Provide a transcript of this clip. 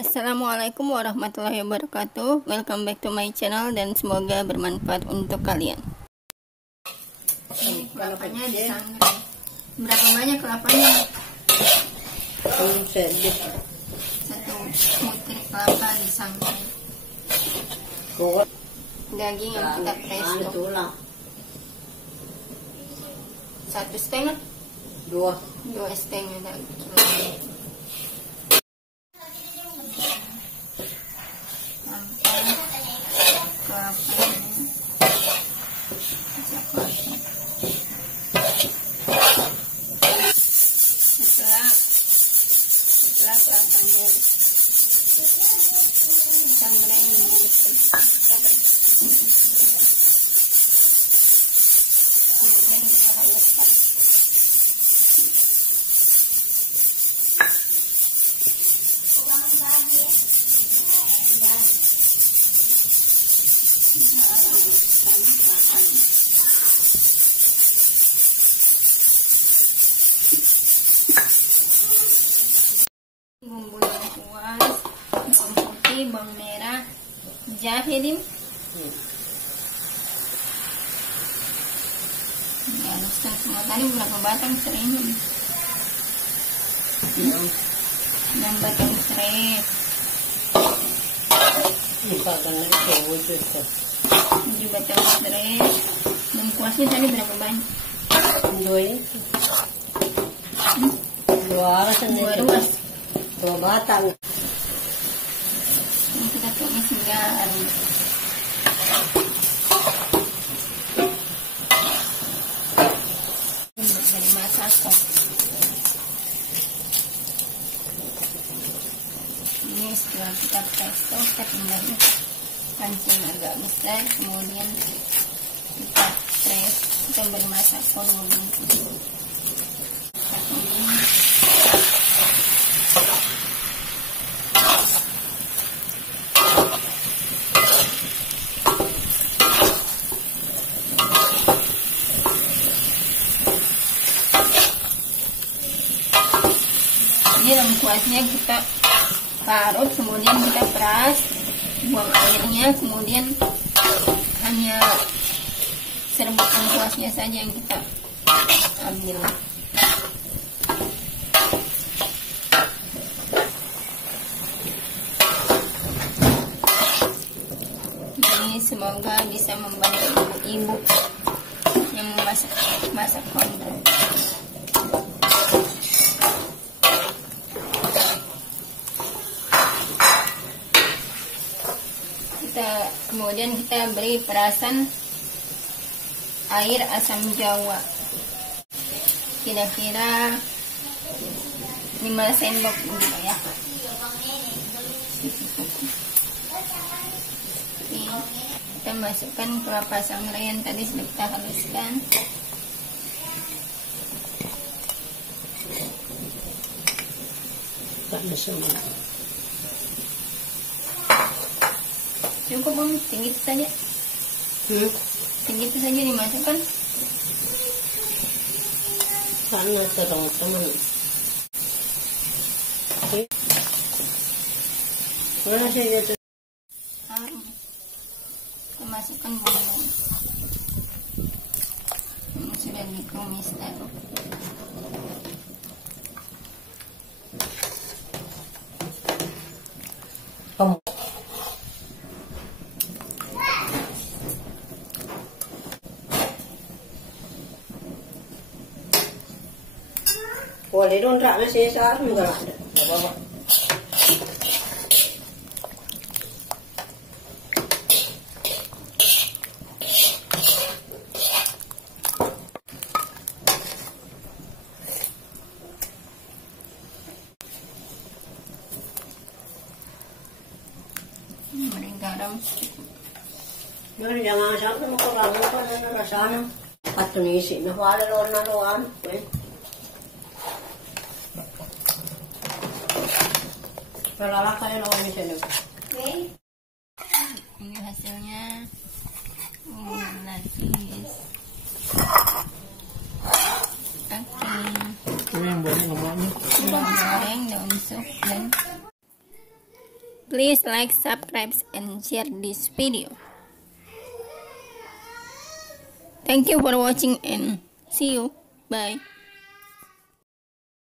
Assalamualaikum warahmatullahi wabarakatuh. Welcome back to my channel dan semoga bermanfaat untuk kalian. Ini kelapanya disangrai. Berapa banyak kelapanya? Satu butir kelapa disangrai. Daging yang kita presto. 1,5. 2,5 daging. Setelah kelapanya sangrai kemudian kita haluskan. Bumbu lengkuas, bawang putih, bawang merah, jahe dim. Haluskan semua. Tadi berapa batang serainya? 6 batang serai. 7 batang serai. Lengkuasnya tadi berapa banyak? 2 batang. Ini kita tumis garam. Dari masak. Ini setelah kita presto, kita tinggal pancing agak besar, kemudian kita press, kita bermasak dulu. Ini lengkuasnya kita parut, kemudian kita peras, buang airnya, kemudian hanya serbuk lengkuasnya saja yang kita ambil. Ini semoga bisa membantu ibu yang masak konro. Kemudian kita beri perasan air asam jawa kira-kira 5 sendok gitu ya. Kita masukkan kelapa sangrai yang tadi sudah kita haluskan. Cukup Bang, tinggi itu saja. Tinggi itu saja dimasukkan. Sana terong teman. Mana sih itu? Kita masukkan bumbu. Ini sudah ditumis tadi. Boleh dong, rak nasi sar juga ada. Bawa. Beri garam. Jadi jangan sampai kurang kan rasanya. Patun isi na wala na roan. Lalak kalian orang di sini. Ini hasilnya. Nasi. Oke. Ini yang boleh ngomongnya. Bawang goreng, daun sup, dan Please like, subscribe, and share this video. Thank you for watching and see you. Bye.